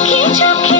চোখে চোখে